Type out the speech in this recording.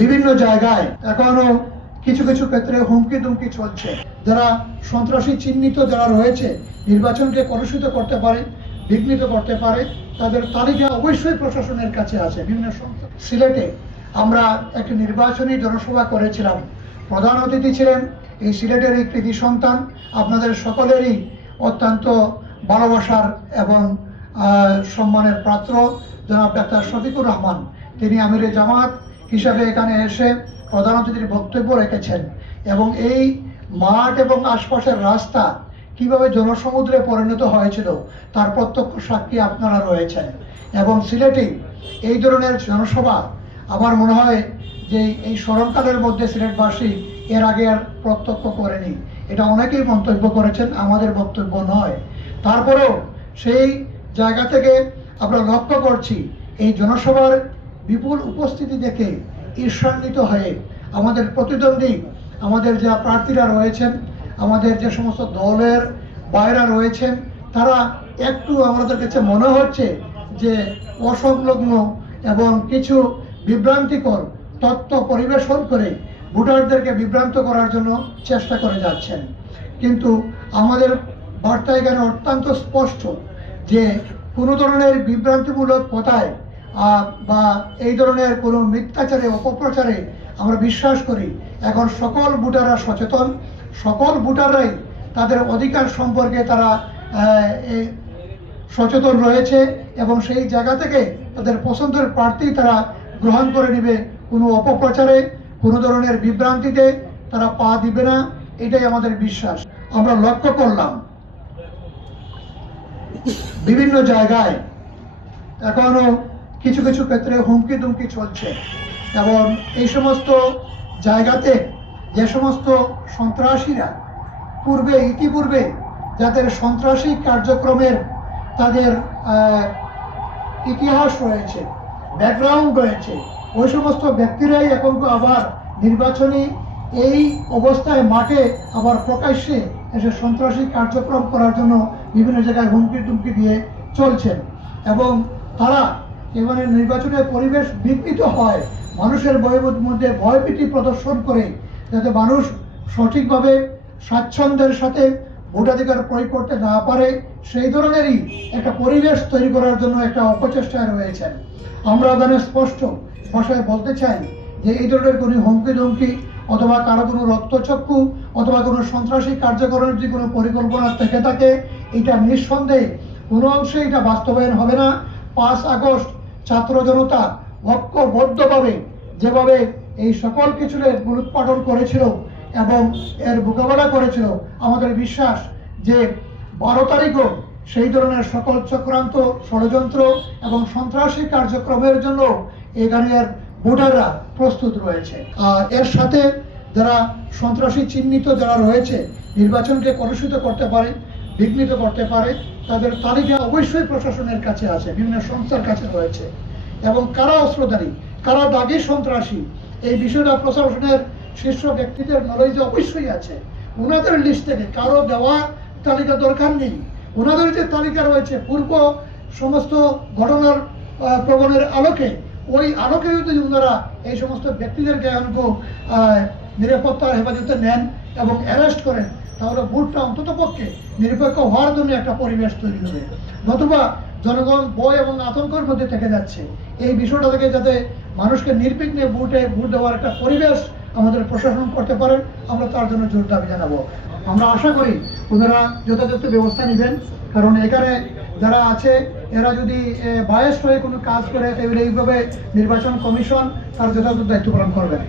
বিভিন্ন জায়গায় এখনও কিছু কিছু ক্ষেত্রে হুমকি দুমকি চলছে। যারা সন্ত্রাসী চিহ্নিত যারা রয়েছে, নির্বাচনকে কলুষিত করতে পারে, বিঘ্নিত করতে পারে, তাদের তালিকা অবশ্যই প্রশাসনের কাছে আছে। বিভিন্ন সিলেটে আমরা একটি নির্বাচনী জনসভা করেছিলাম। প্রধান অতিথি ছিলেন এই সিলেটের এই কৃতি সন্তান। আপনাদের সকলেরই অত্যন্ত ভালোবাসার এবং সম্মানের পাত্র। জনাব ডাক্তার শফিকুর রহমান, তিনি আমিরে জামাত হিসাবে এখানে এসে প্রধান অতিথির বক্তব্য রেখেছেন এবং এই মাঠ এবং আশপাশের রাস্তা কীভাবে জনসমুদ্রে পরিণত হয়েছিল, তার প্রত্যক্ষ সাক্ষী আপনারা রয়েছেন। এবং সিলেটে এই ধরনের জনসভা আমার মনে হয় যে এই স্মরণকালের মধ্যে সিলেটবাসী এর আগে আর প্রত্যক্ষ করেনি। এটা অনেকেই মন্তব্য করেছেন, আমাদের বক্তব্য নয়। তারপরেও সেই জায়গা থেকে আমরা লক্ষ্য করছি, এই জনসভার বিপুল উপস্থিতি দেখে ঈর্ষান্বিত হয়ে আমাদের প্রতিদ্বন্দ্বী, আমাদের যা প্রার্থীরা রয়েছেন, আমাদের যে সমস্ত দলের বাইরা রয়েছেন, তারা একটু আমাদের কাছে মনে হচ্ছে যে অসংলগ্ন এবং কিছু বিভ্রান্তিকর তথ্য পরিবেশন করে ভোটারদেরকে বিভ্রান্ত করার জন্য চেষ্টা করে যাচ্ছেন। কিন্তু আমাদের বার্তা এখানে অত্যন্ত স্পষ্ট যে কোনো ধরনের বিভ্রান্তিমূলক কথায় বা এই ধরনের কোনো মিথ্যাচারে, অপপ্রচারে আমরা বিশ্বাস করি। এখন সকল ভোটাররা সচেতন। সকল ভোটাররাই তাদের অধিকার সম্পর্কে তারা সচেতন রয়েছে এবং সেই জায়গা থেকে তাদের পছন্দের প্রার্থী তারা গ্রহণ করে নেবে কোনো অপপ্রচারে, কোনো ধরনের বিভ্রান্তিতে তারা পা দিবে না। এটাই আমাদের বিশ্বাস। আমরা লক্ষ্য করলাম, বিভিন্ন জায়গায় এখনও কিছু কিছু ক্ষেত্রে হুমকি দুমকি চলছে। এবং এই সমস্ত জায়গাতে যে সমস্ত সন্ত্রাসীরা পূর্বে, ইতিপূর্বে যাদের সন্ত্রাসী কার্যক্রমের তাদের ইতিহাস রয়েছে ব্যাকগ্রাউন্ড রয়েছে, ওই সমস্ত ব্যক্তিরাই এখন আবার নির্বাচনী এই অবস্থায় মাঠে আবার প্রকাশ্যে এসে সন্ত্রাসী কার্যক্রম করার জন্য বিভিন্ন জায়গায় হুমকি টুমকি দিয়ে চলছেন। এবং তারা এবারে নির্বাচনের পরিবেশ বিঘ্নিত হয়। মানুষের বয়ের মধ্যে ভয়ভীতি প্রদর্শন করে যাতে মানুষ সঠিকভাবে স্বাচ্ছন্দ্যের সাথে ভোটাধিকার প্রয়োগ করতে না পারে, সেই ধরনেরই একটা পরিবেশ তৈরি করার জন্য একটা অপচেষ্টায় রয়েছেন আমরা ওখানে স্পষ্ট ভাষায় বলতে চাই যে এই ধরনের কোনো হুমকি ধমকি অথবা কারও কোনো রক্তচক্ষু অথবা কোনো সন্ত্রাসী কার্যকরণের যদি কোনো পরিকল্পনা থেকে থাকে, এটা নিঃসন্দেহে কোনো অংশে এটা বাস্তবায়ন হবে না। পাঁচ আগস্ট ছাত্র জনতা ঐক্যবদ্ধভাবে যেভাবে এই সকল কিছুর মূলোৎপাটন করেছিল এবং এর মোকাবেলা করেছিল, আমাদের বিশ্বাস যে বারো তারিখও সেই ধরনের সকল চক্রান্ত ষড়যন্ত্র এবং সন্ত্রাসী কার্যক্রমের জন্য এখানের ভোটাররা প্রস্তুত রয়েছে। আর এর সাথে যারা সন্ত্রাসী চিহ্নিত যারা রয়েছে, নির্বাচনকে কলুষিত করতে পারে বিঘ্নিত করতে পারে, তাদের তালিকা অবশ্যই প্রশাসনের কাছে আছে, বিভিন্ন সংস্থার কাছে রয়েছে। এবং কারা অস্ত্রধারী, কারা দাগি সন্ত্রাসী, এই বিষয়টা প্রশাসনের শীর্ষ ব্যক্তিদের নলেজে অবশ্যই আছে। ওনাদের লিস্ট থেকে কারও দেওয়া তালিকা দরকার নেই। ওনাদের যে তালিকা রয়েছে, পূর্ব সমস্ত ঘটনার প্রবণের আলোকে, ওই আলোকে যদি ওনারা এই সমস্ত ব্যক্তিদেরকে নিরাপত্তার হেফাজতে নেন এবং অ্যারেস্ট করেন তাহলে ভোটটা অন্তত পক্ষে নিরপেক্ষ হওয়ার জন্য একটা পরিবেশ তৈরি হবে। নতুবা জনগণ ভয় এবং আতঙ্কের মধ্যে থেকে যাচ্ছে। এই বিষয়টা থেকে যাতে মানুষকে নির্বিঘ্নে ভোটে ভোট দেওয়ার একটা পরিবেশ আমাদের প্রশাসন করতে পারেন, আমরা তার জন্য জোর দাবি জানাব। আমরা আশা করি ওনারা যথাযথ ব্যবস্থা নেবেন, কারণ এখানে যারা আছে, এরা যদি বায়াস হয়ে কোনো কাজ করে, তাহলে এইভাবে নির্বাচন কমিশন তার যথাযথ দায়িত্ব পালন করবেন